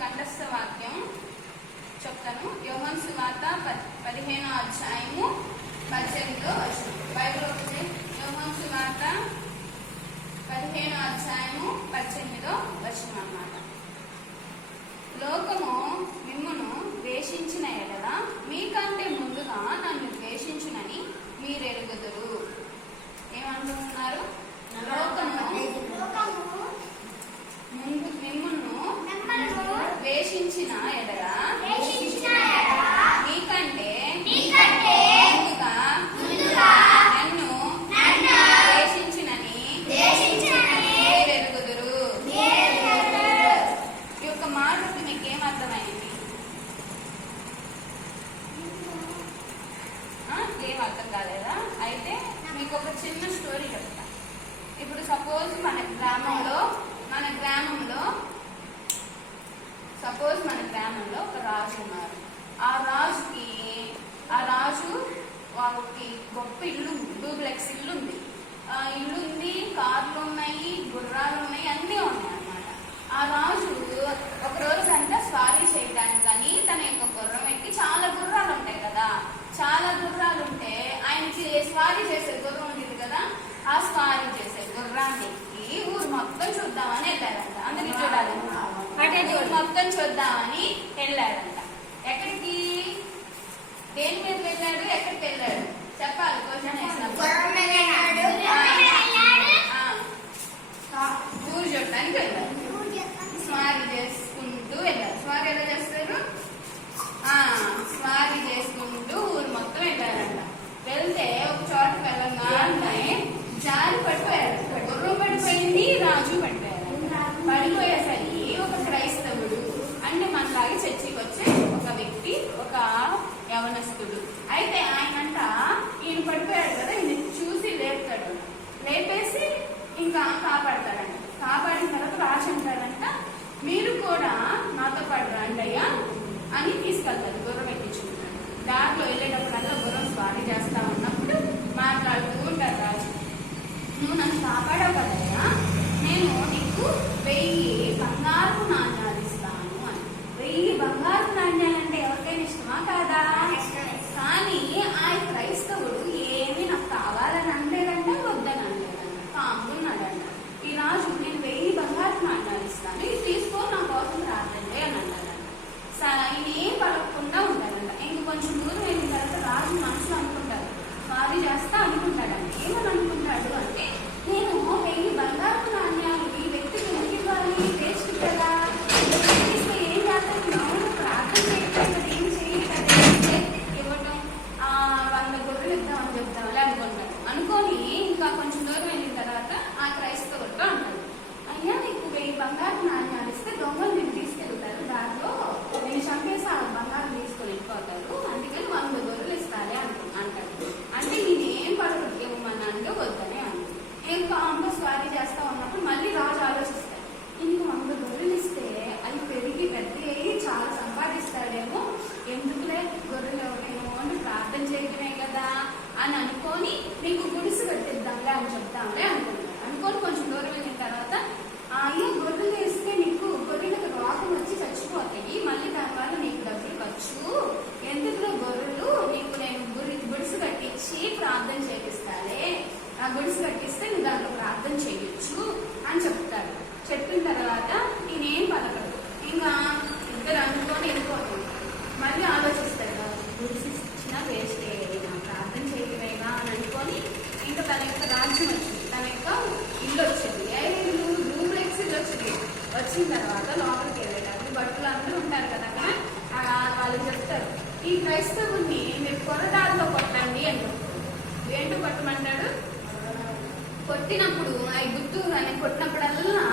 కంఠస్థ వాక్యం చెప్తాను. యోహాను సువార్త 15వ అధ్యాయము 18వ వచనం. బైబిల్ ఒకటి. యోహాను సువార్త 15వ అధ్యాయము 18వ వచనం అన్నమాట. లోకము మిమ్మును ద్వేషించిన ఎడల మీకంటే ముందుగా నన్ను ద్వేషించునని మీరెరుగుదురు. ఏమంటున్నారు? లోకము మిమ్మును ద్వేషించిన ఎడల మీకంటే ముందుగా నన్ను ద్వేషించునని మీరెరుగుదురు. ఈ యొక్క మాటకు మీకు ఏమర్థమైంది? ఏం అర్థం కాలేదా? అయితే మీకు ఒక చిన్న స్టోరీ చెప్తా. ఇప్పుడు సపోజ్ మన గ్రామంలో ఒక రాజు ఉన్నారు. ఆ రాజు వాళ్ళకి గొప్ప ఇల్లు, డూప్లెక్స్ ఇల్లు ఉంది. ఇల్లు ఉంది, కార్లు ఉన్నాయి, గుర్రాలు ఉన్నాయి, అన్నీ ఉన్నాయి అన్నమాట. ఆ రాజు ఒక రోజు అంతా స్వారీ చేయడానికని తన యొక్క గుర్రం ఎక్కి, చాలా గుర్రాలు ఉంటాయి కదా, చాలా గుర్రాలు ఉంటే ఆయనకి స్వారీ చేసే గుర్రం ఉంటుంది కదా, ఆ స్వారీ చేసే గుర్రాన్ని ఎక్కి ఊరు మొత్తం చూద్దామని వెళ్ళారంట. అందరికి చూడాలి, ఊరు మొత్తం చూద్దామని వెళ్ళాడంట. ఎక్కడికి, దేని మీద వెళ్ళాడు, ఎక్కడికి వెళ్ళాడు చెప్పాలి. క్వశ్చన్ వేసినప్పుడు ఊరు చూడటానికి వెళ్ళాడు. స్వారీ చేసుకుంటూ వెళ్ళారు. స్వారీ ఎలా చేస్తారు? స్వారీ చేసుకుంటూ ఊరు మొత్తం వెళ్ళారంట. వెళ్తే ఒక చోట వెళ్ళగానే జారి పడిపోయారు. గుర్రం పడిపోయింది, రాజు పడిపోయారు. పడిపోయేసరికి ఒక క్రైస్తవుడు, అంటే మనలాగే చర్చికి వచ్చే ఒక వ్యక్తి, ఒక యవనస్తుడు, అయితే ఆయనంట ఈయన పడిపోయాడు కదా, ఈయన చూసి లేపుతాడు. లేపేసి ఇంకా కాపాడతాడంట. కాపాడిన తర్వాత రాజు అంటాడంట, మీరు కూడా నాతో పాటు రండి అయ్యా అని తీసుకెళ్తాడు. గుర్రం ఎక్కించుకుంటాడు. దాంట్లో వెళ్ళేటప్పుడంతా గుర్రం స్వారీ చేస్తా ఉన్నప్పుడు మాట్లాడుతూ ఉంటారు రాజు, నువ్వు నన్ను కాపాడావు కదయ్యా, నేను నీకు 1000 బంగారు నాణ్యాలు ఇస్తాను అని. 1000 బంగారు నాణ్యాలంటే ఎవరికైనా ఇష్టమా కాదా? కానీ ఆ క్రైస్తవుడు ఏమి నాకు కావాలని అనలేదంట, వద్దని అనలేదంట, కామున్నాడంట. ఈ రాజు నేను 1000 బంగారు నాణ్యాలు ఇస్తాను, ఇది తీసుకో, నా కోసం రాదండి అని అన్నాడంట. ఈయన ఏం పలకకుండా ఉంటాడంట. ఇంక కొంచెం దూరం వెళ్ళిన తర్వాత రాజు మనసులో అనుకుంటాడు, స్వారీ చేస్తా అనుకుంటాడంట. ఏమని అనుకుంటాడు అంటే, నేను 1000 బంగారు నాణ్యాలు ఈ వ్యక్తికి ఎందుకు ఇవ్వాలి, వేస్ట్ కదా, ఇస్తే ఏం చేస్తాను, ప్రార్థన చేయడం ఏం చేయాలి, ఇవ్వటం 100 గొర్రెలు ఇద్దామని చెప్తామని అనుకుంటాడు. అనుకొని ఇంకా కొంచెం దూరం వెళ్ళిన తర్వాత ఆ క్రైస్తవుడితో అంటాడు, అయ్యా నీకు 1000 బంగారు నాణ్యాలు ఇస్తే దొంగలు నేను తీసుకెళ్తారు, దాంట్లో నేను చంపేసి ఆ బంగారం తీసుకొని వెళ్ళిపోతారు, అందుకని 100 గొర్రెలు ఇస్తాలే అంటాడు. అంటే నేనేం పడదు, ఇవ్వమన్నానుగా వద్దనే అంటాడు. ఇంకా అమ్మ స్వారీ చేస్తా ఉన్నప్పుడు మళ్ళీ రాజు ఆలోచిస్తాడు, ఇంకో 100 గొర్రెలు ఇస్తే అవి పెరిగి పెద్ద అయ్యి చాలా సంపాదిస్తాడేమో, ఎందుకులే గొర్రెలు ఎవరేమో అని ప్రార్థన చేయడమే కదా అని అనుకొని నీకు గుడిసి కట్టిద్దాంలే అని చెప్తాంలే అనుకుంటాడు. అనుకొని కొంచెం దూరం వెళ్ళిన తర్వాత, అయ్యో గొర్రెలు వేస్తే నీకు గొర్రెలకు రోగం వచ్చి చచ్చిపోతాయి, మళ్ళీ దానివల్ల నీకు డబ్బులు ఖర్చు, ఎందుకులో గొర్రెలు నీకు నేను గుడిసి కట్టించి ప్రార్థన చేపిస్తాలే, ఆ గుడిసి కట్టిస్తే నువ్వు దాంట్లో ప్రార్థన చేయొచ్చు అని చెప్తాడు. చెప్పిన తర్వాత నేనేం పలకడు. ఇంకా ఇద్దరు అనుకొని వెళ్ళిపోతుంది. మళ్ళీ ఆలోచిస్తాడు, గుడిసి ఇచ్చిన వేస్ట్ ప్రార్థన చేయలేదా అని అనుకొని ఇంకా తన యొక్క రాజ్యం వచ్చింది, తన యొక్క ఇల్లు వచ్చింది. ఇల్లు డూప్లెక్స్ ఇల్లు వచ్చింది. వచ్చిన తర్వాత లోపలికి వెళ్ళేటప్పుడు భక్తులు అందరూ ఉంటారు కదా, వాళ్ళు చెప్తారు, ఈ క్రైస్తవుని మీరు కొరడాల్లో కొట్టండి అని చెప్తారు. ఏంటో కొట్టమంటాడు? కొట్టినప్పుడు ఆ గుర్తు అని కొట్టినప్పుడల్లా